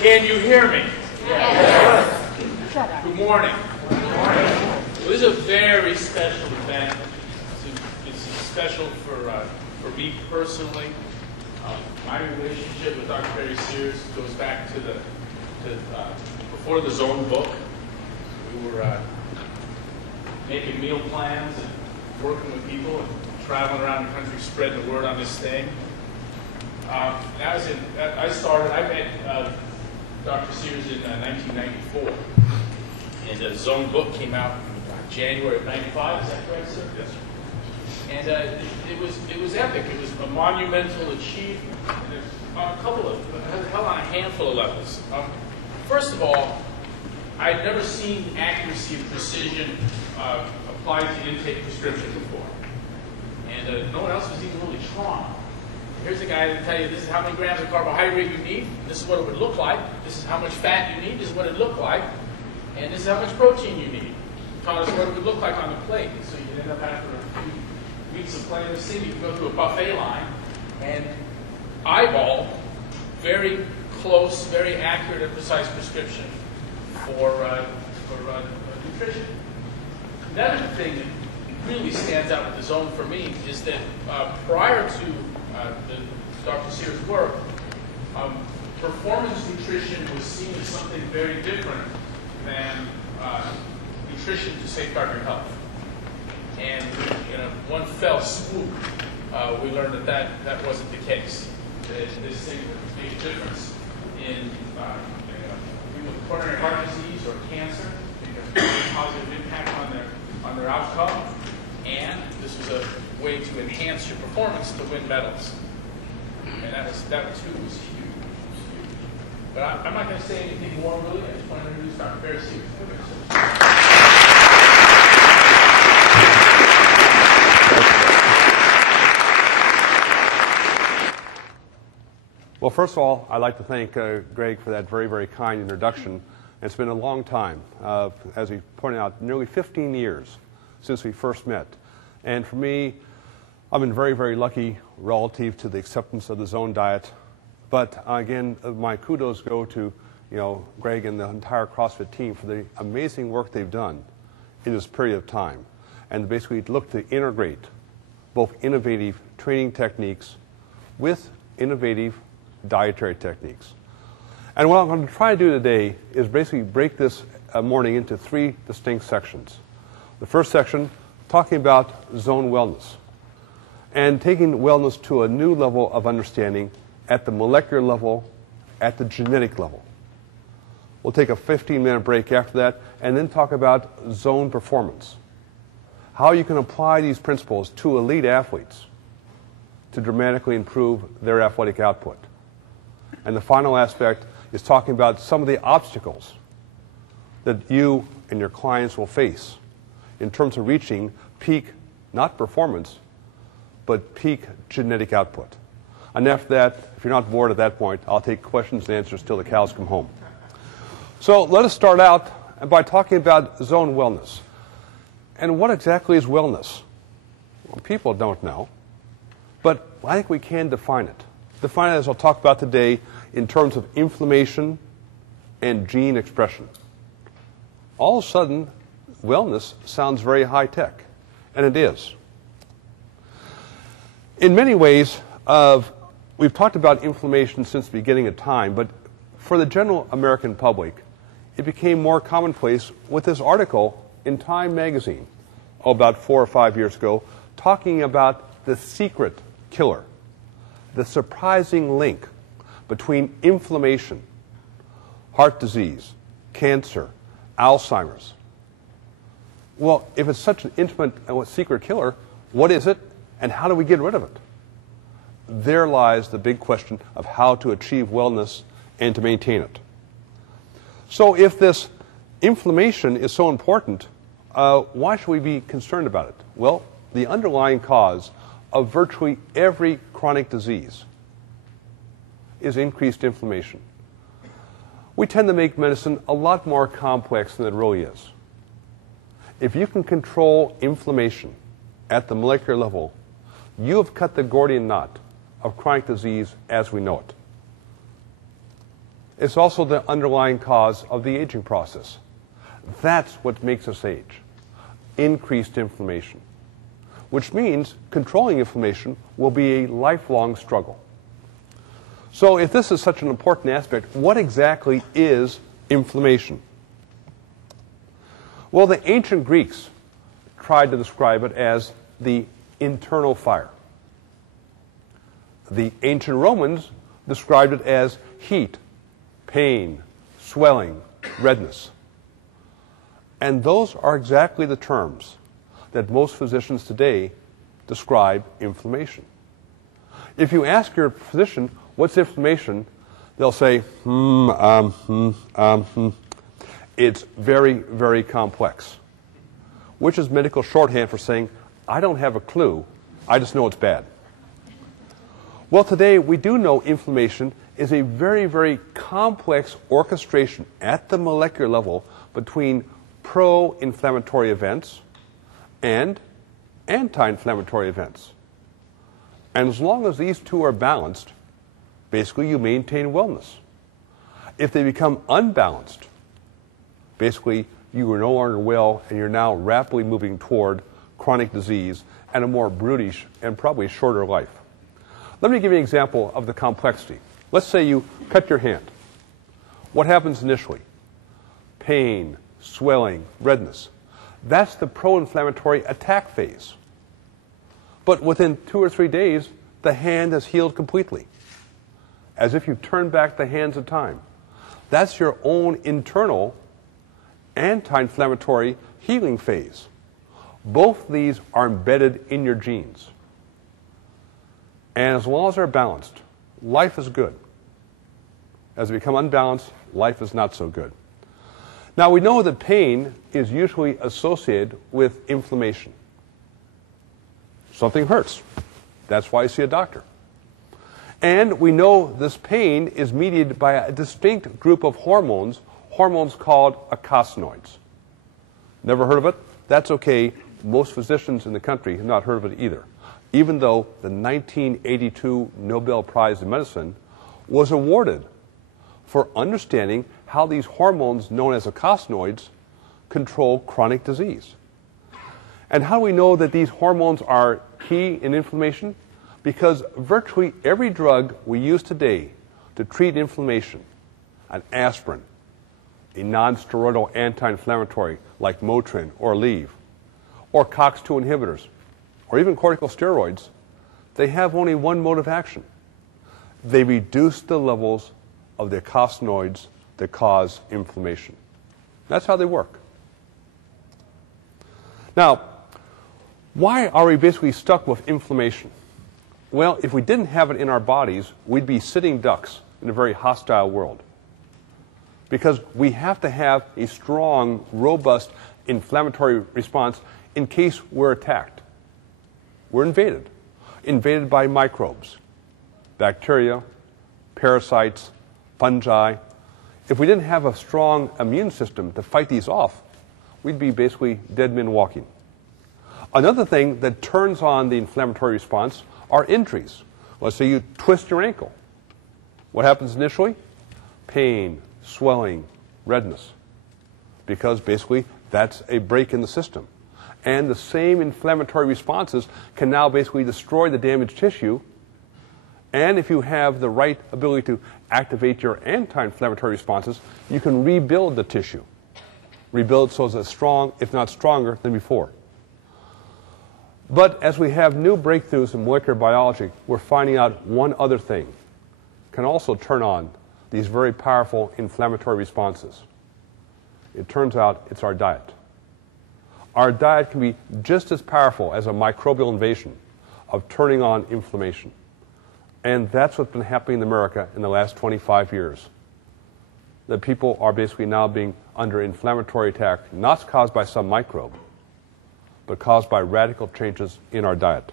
Can you hear me? Yes. Good morning. Well, this is a very special event. It's special for me personally. My relationship with Dr. Barry Sears goes back to before the Zone book. We were making meal plans and working with people and traveling around the country spreading the word on this thing. I met Dr. Sears in 1994, and the Zone book came out in January of '95. Is that correct, sir? Yes, sir. And it was epic. It was a monumental achievement on a handful of levels. First of all, I'd never seen accuracy and precision applied to intake prescription before, and no one else was even really trying. Here's a guy that tell you this is how many grams of carbohydrate you need, this is what it would look like, this is how much fat you need, this is what it looked like, and this is how much protein you need. Taught us what it would look like on the plate. So you end up after a few weeks of playing this thing, you can go through a buffet line and eyeball very close, very accurate and precise prescription for nutrition. Another thing that really stands out with the Zone for me is that prior to Dr. Sears' work, performance nutrition was seen as something very different than nutrition to safeguard your health. And in one fell swoop, we learned that wasn't the case. This thing would make a difference in people with coronary heart disease or cancer, because it had a positive impact on their outcome. And this was a way to enhance your performance to win medals. And that too was huge. But I'm not going to say anything more really. I just want to introduce Dr. Barry Sears. Well, first of all, I'd like to thank Greg for that very, very kind introduction. It's been a long time. As he pointed out, nearly 15 years since we first met. And for me, I've been very, very lucky relative to the acceptance of the Zone diet. But again, my kudos go to Greg and the entire CrossFit team for the amazing work they've done in this period of time. And basically look to integrate both innovative training techniques with innovative dietary techniques. And what I'm going to try to do today is basically break this morning into 3 distinct sections. The first section, talking about Zone wellness and taking wellness to a new level of understanding at the molecular level, at the genetic level. We'll take a 15-minute break after that and then talk about Zone performance, how you can apply these principles to elite athletes to dramatically improve their athletic output. And the final aspect is talking about some of the obstacles that you and your clients will face in terms of reaching peak, not performance, but peak genetic output. And after that, if you're not bored at that point, I'll take questions and answers till the cows come home. So let us start out by talking about Zone wellness. And what exactly is wellness? Well, people don't know, but I think we can define it. Define it, as I'll talk about today, in terms of inflammation and gene expression. All of a sudden, wellness sounds very high-tech, and it is. In many ways, we've talked about inflammation since the beginning of time, but for the general American public, it became more commonplace with this article in Time magazine about 4 or 5 years ago, talking about the secret killer, the surprising link between inflammation, heart disease, cancer, Alzheimer's. Well, if it's such an intimate secret killer, what is it and how do we get rid of it? There lies the big question of how to achieve wellness and to maintain it. So if this inflammation is so important, why should we be concerned about it? Well, the underlying cause of virtually every chronic disease is increased inflammation. We tend to make medicine a lot more complex than it really is. If you can control inflammation at the molecular level, you have cut the Gordian knot of chronic disease as we know it. It's also the underlying cause of the aging process. That's what makes us age. Increased inflammation. Which means controlling inflammation will be a lifelong struggle. So if this is such an important aspect, what exactly is inflammation? Well, the ancient Greeks tried to describe it as the internal fire. The ancient Romans described it as heat, pain, swelling, redness. And those are exactly the terms that most physicians today describe inflammation. If you ask your physician, what's inflammation? They'll say, It's very, very complex, which is medical shorthand for saying, I don't have a clue, I just know it's bad. Well, today we do know inflammation is a very, very complex orchestration at the molecular level between pro-inflammatory events and anti-inflammatory events. And as long as these two are balanced, basically you maintain wellness. If they become unbalanced, basically you are no longer well and you're now rapidly moving toward chronic disease and a more brutish and probably shorter life. Let me give you an example of the complexity. Let's say you cut your hand. What happens initially? Pain, swelling, redness. That's the pro-inflammatory attack phase. But within 2 or 3 days, the hand has healed completely, as if you've turned back the hands of time. That's your own internal anti-inflammatory healing phase. Both these are embedded in your genes. And as long as they're balanced, life is good. As they become unbalanced, life is not so good. Now, we know that pain is usually associated with inflammation. Something hurts. That's why you see a doctor. And we know this pain is mediated by a distinct group of hormones called eicosanoids. Never heard of it? That's okay. Most physicians in the country have not heard of it either, even though the 1982 Nobel Prize in Medicine was awarded for understanding how these hormones known as eicosanoids control chronic disease. And how do we know that these hormones are key in inflammation? Because virtually every drug we use today to treat inflammation, an aspirin, a non-steroidal anti-inflammatory like Motrin or Aleve, or COX-2 inhibitors, or even corticosteroids, they have only one mode of action. They reduce the levels of the eicosanoids that cause inflammation. That's how they work. Now, why are we basically stuck with inflammation? Well, if we didn't have it in our bodies, we'd be sitting ducks in a very hostile world. Because we have to have a strong, robust inflammatory response in case we're attacked. We're invaded by microbes, bacteria, parasites, fungi. If we didn't have a strong immune system to fight these off, we'd be basically dead men walking. Another thing that turns on the inflammatory response are injuries. Let's say you twist your ankle. What happens initially? Pain, swelling, redness. Because basically that's a break in the system. And the same inflammatory responses can now basically destroy the damaged tissue. And if you have the right ability to activate your anti-inflammatory responses, you can rebuild the tissue. Rebuild so it's as strong, if not stronger, than before. But as we have new breakthroughs in molecular biology, we're finding out one other thing can also turn on these very powerful inflammatory responses. It turns out it's our diet. Our diet can be just as powerful as a microbial invasion of turning on inflammation. And that's what's been happening in America in the last 25 years. That people are basically now being under inflammatory attack, not caused by some microbe, but caused by radical changes in our diet.